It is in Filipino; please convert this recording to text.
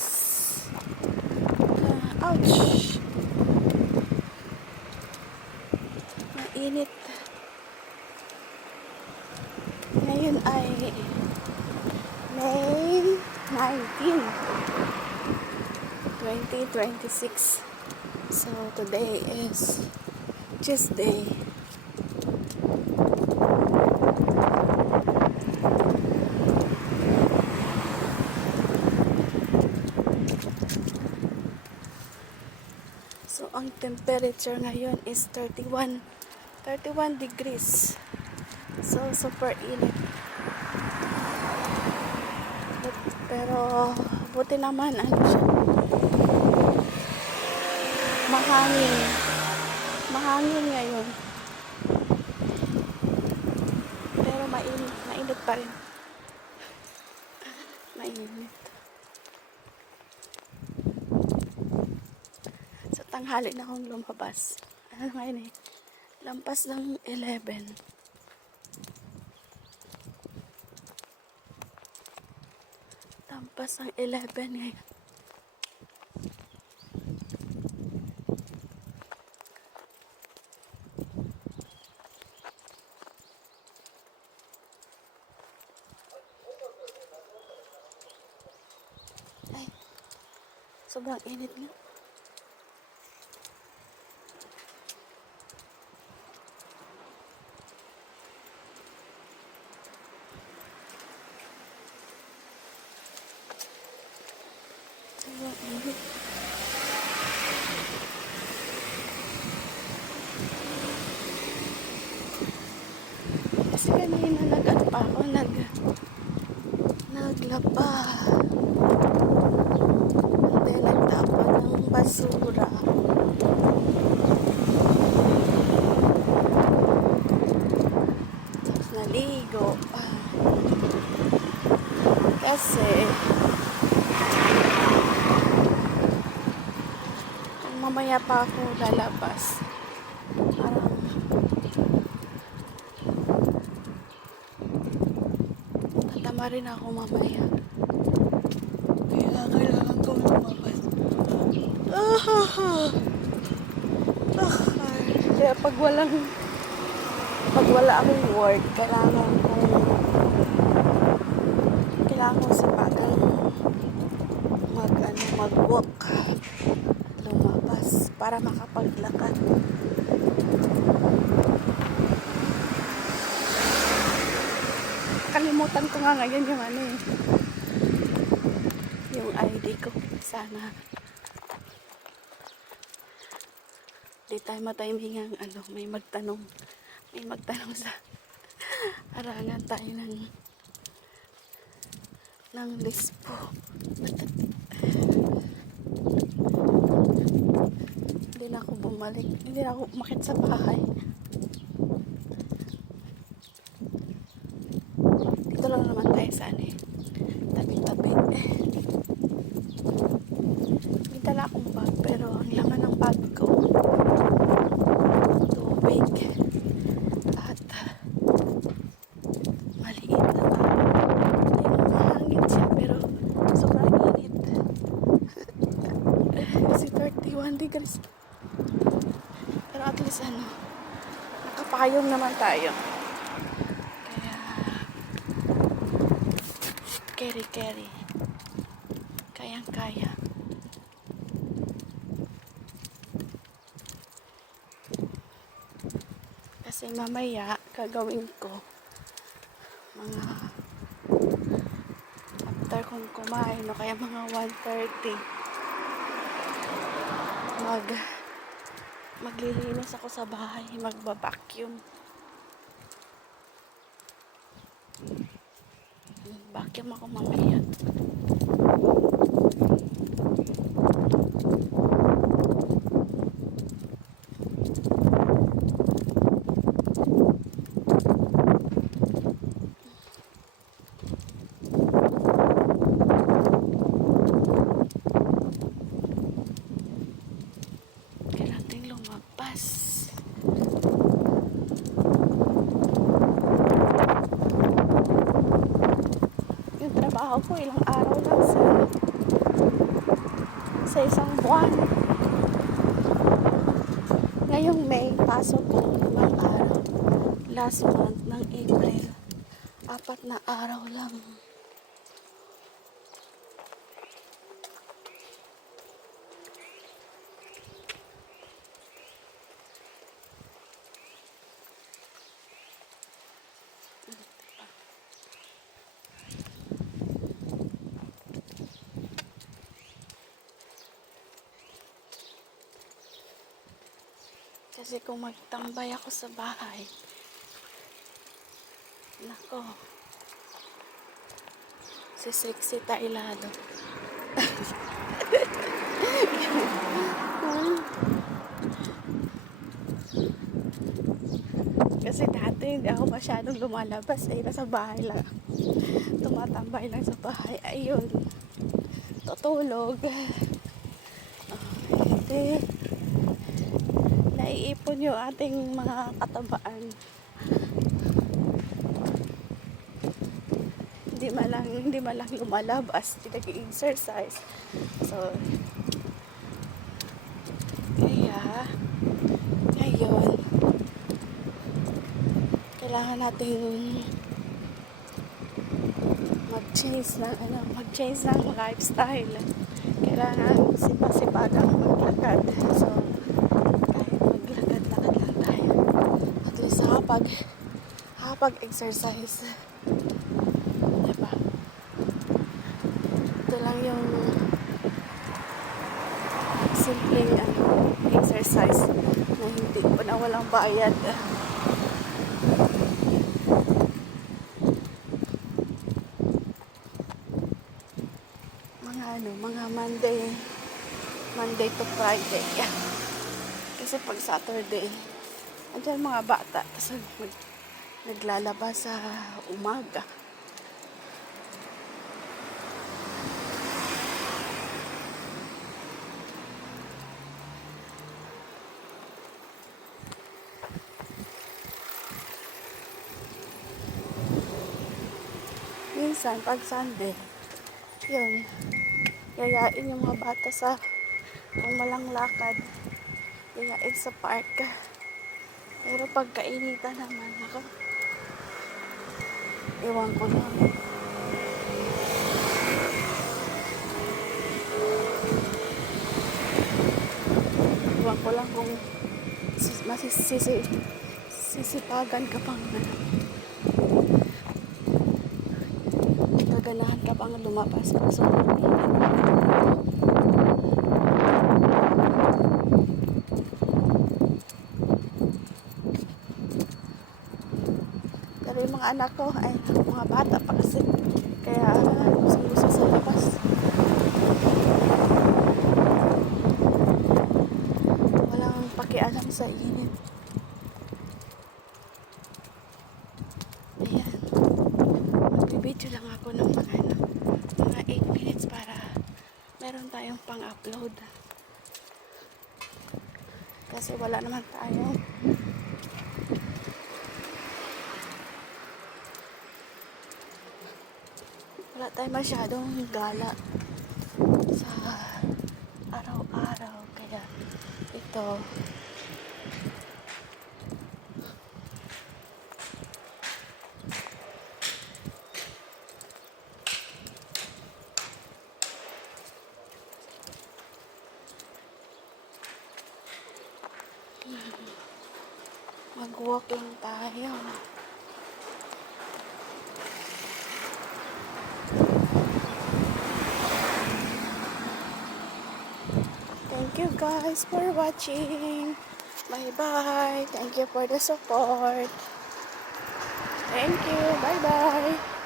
guys. Ouch! Mainit. Ngayon ay May 19, 2026. So today is Tuesday. So ang temperature ngayon is 31 degrees. So super init. Pero buti naman ano siya, mahangin ngayon, pero mainit pa rin. Mainit. Sa tanghali na akong lumabas. Ano ngayon eh, lampas ng 11. Lampas ng 11 ngayon. Ay, sobrang init nga. Sobrang init. Kasi kanina nag-ano pa ako, naglaba. Hindi, nagtapon ng basura. Tapos naligo. Kasi kung mamaya pa ako lalabas, parang tatama rin ako mamaya. Kailangan ko lumabas. Kaya pag wala akong work, kailangan kong sipagan mag-walk, lumabas para makapaglakad. Kalimutan ko nga ngayon yung yung ID ko. Sana di tayo matimingang may magtanong sa harangan tayo ng lispo. Hindi na ako umakit sa bahay. Dito lang naman tayo sa tabi-tabi. May dala akong bag, pero ang laman ng bag ko tubig at maliit na bag. Mahangin siya, pero sobrang init. Kasi 31 degrees. Pero at least nakapayong naman tayo. Kaya carry. Kayang-kaya. Kasi mamaya gagawin ko mga after kong kumain o kaya mga 1:30 maglilinis ako sa bahay, magba-vacuum. Vacuum ako mamaya. trabaho ko, ilang araw sa isang buwan. Ngayong May, pasok ko 5 araw. Last month ng April, 4 na araw lang. Kasi kung magtambay ako sa bahay, nako, si sexy tailado. Kasi dati hindi ako masyadong lumalabas, nasa bahay lang. Tumatambay lang sa bahay. Ayun, tutulog. Hindi. Naiipon yung ating mga katabaan. Hindi malang lumalabas, hindi nag-exercise. So, kaya, ngayon, kailangan nating mag-change ng lifestyle. Kailangan sipag-sipagang maglakad. So, kahit maglakad-lakad lang tayo. At least exercise. Diba? Ito lang yung simpleng exercise na walang bayad. Mga Monday to Friday. Kasi pag Saturday, andyan mga bata, kasi naglalabas sa umaga. Minsan, pag Sunday, yun, yayain yung mga bata sa kung walang lakad, yayain sa park. Pero pag kainitan naman, ako, ewan ko lang. Ewan ko lang kung sisipagan ka pang gaganahan ka pang lumabas pag sobrang init. Pero yung mga anak ko ay mga bata pa kasi, kaya gusto sa labas. Walang pakialam sa init. Ayan, magbibideo lang ako ng mga 8 minutes para meron tayong pang-upload. Kasi wala naman tayong masyadong gala sa araw-araw, kaya ito mag-walk lang tayo. Thank you guys for watching. Bye bye. Thank you for the support. Thank you. Bye bye.